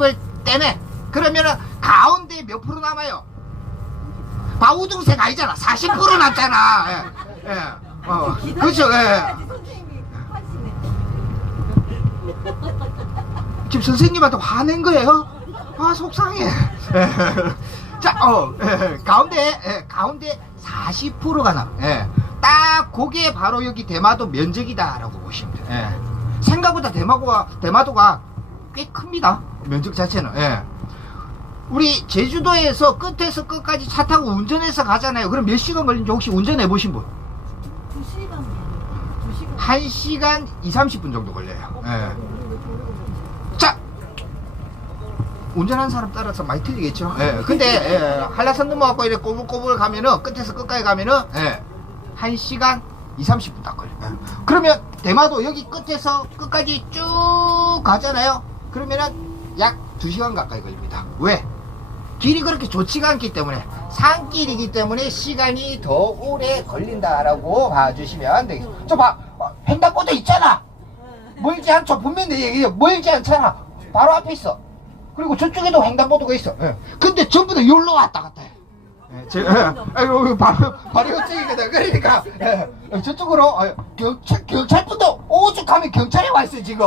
을 떼네. 그러면은 가운데 몇 프로 남아요? 바우등색 아니잖아. 40% 남잖아. 예. 예. 어. 그렇죠. 예. 지금 선생님한테 화낸 거예요? 아 속상해. 예. 자, 어, 예. 가운데 예. 가운데 40%가 남. 예. 딱 그게 바로 여기 대마도 면적이다라고 보시면 돼요. 예. 생각보다 대마도가 대마도가 꽤 큽니다. 면적 자체는. 예. 우리 제주도에서 끝에서 끝까지 차 타고 운전해서 가잖아요. 그럼 몇 시간 걸리는지 혹시 운전해 보신 분? 두 시간이에요. 두 시간. 1시간 2, 30분 정도 걸려요. 예. 자, 운전하는 사람 따라서 많이 틀리겠죠. 예. 근데 예, 한라산 넘어갖고 이렇게 꼬불꼬불 가면은 끝에서 끝까지 가면은 예, 1시간 2, 30분 딱 걸려요. 예. 그러면 대마도 여기 끝에서 끝까지 쭉 가잖아요. 그러면은 약 2시간 가까이 걸립니다. 왜? 길이 그렇게 좋지가 않기 때문에 산길이기 때문에 시간이 더 오래 걸린다라고 봐주시면 되겠습니다. 저 봐, 어, 횡단보도 있잖아. 멀지 않죠. 분명히 내 얘기해요. 멀지 않잖아. 바로 앞에 있어. 그리고 저쪽에도 횡단보도가 있어. 예. 근데 전부 다 여기로 왔다 갔다 해. 예, 제, 예. 아이고, 바로, 바로 이쪽이거든. 그러니까, 예. 저쪽으로, 어, 경찰, 경찰분도 오죽하면 경찰이 와 있어, 지금.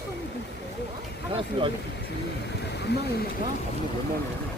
てる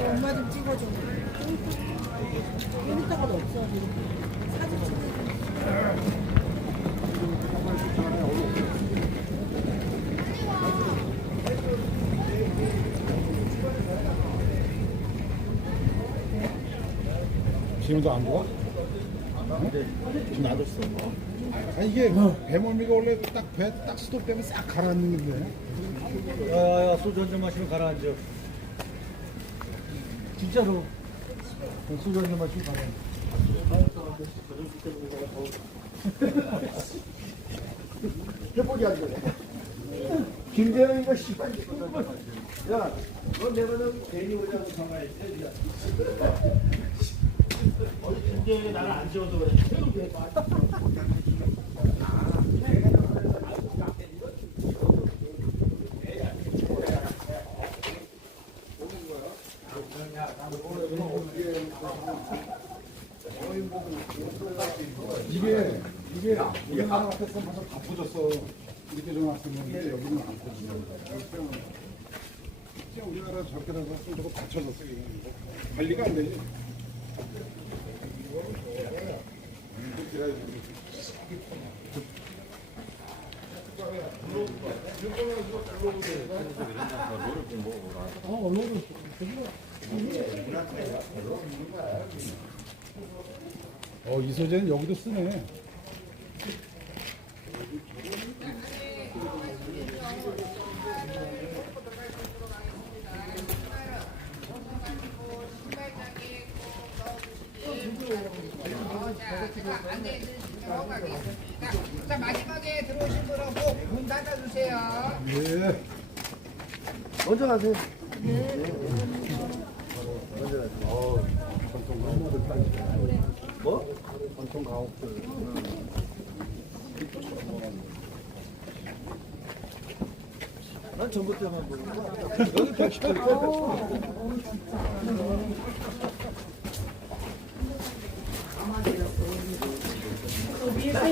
엄마 좀 찍어줘. 모니터가 없어. 사진 찍어. 지금도 안 보아? 지금 놔뒀어. 아니 이게 배멀미가 원래 딱배딱 스톱 되면 싹 가라앉는 건데. 야야야 소주 한 잔 마시면 가라앉아. 진짜로. 소주 한 잔 마시면 가라앉아. 해보기 안 되네 김대영이가 씨발. 야, 너 내가는 괜히 오자고 전화했지. 이게 이게 우리나라 같았으면 벌써 다 퍼졌어. 이렇게 좀 왔었는데 여기는 안 퍼지는 거야. 진짜 우리나라 저렇게 나갔으면 저거 다 쳐졌어. 이거. 관리가 안 되지. 어, 이 소재는 여기도 쓰네. 자, 마지막에 들어오신 분은 꼭문 닫아주세요. 예. 먼저 가세요. 뭐? 전통 가옥들. 난 전부 때만 보는 거야. 여기 110도 아, 우리 형은 누가 이런 거 아니야?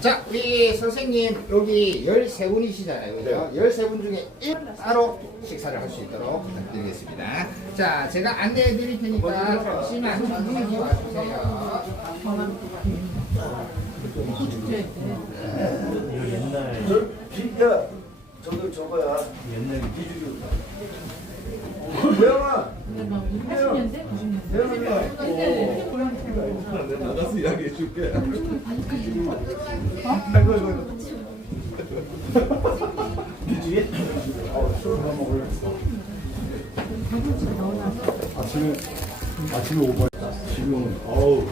자, 우리 선생님, 여기 13분이시잖아요. 그죠? 13분 중에 1 따로 식사를 할 수 있도록 부탁드리겠습니다. 자, 제가 안내해 드릴 테니까 잠시만 천천히 와주세요. 야, 저 도 저거야. 옛날 기주류. 고양아. 나가서 이야기해 줄게. 아이고, 아이고. 기주에? 아침에 아침에 오버. 지금, 어우.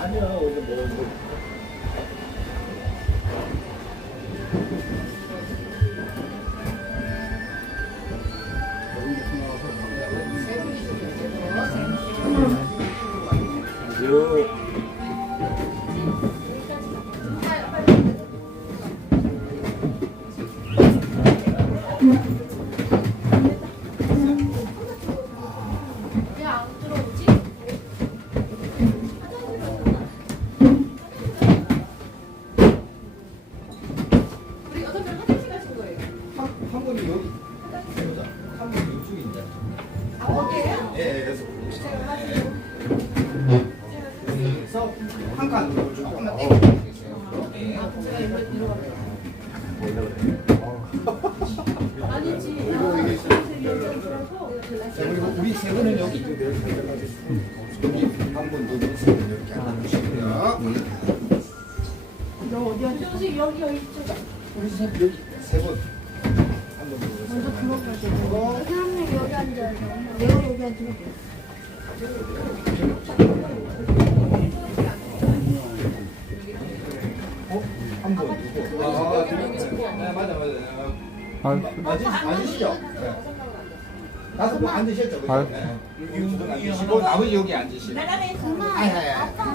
아니야, 어제 뭐. 예, 예, 그래서. 그래서 한 칸으로 조금만 땡겨주세요. 네. 아니지. 자, 그리고 우리 세 분은 여기. 여기 한 분, 이렇게 있죠. 우리 세 분, 여기 세 분. 한 분, 두 분, 세 분. 사람들 여기 앉아요. 한. 아, 두 분. 네, 맞아. 네. 다섯 분 앉으셨죠? 그죠? 네. 여기 앉으시고, 나머지 여기 앉으시고. 나가네. 아니, 아니, 아니.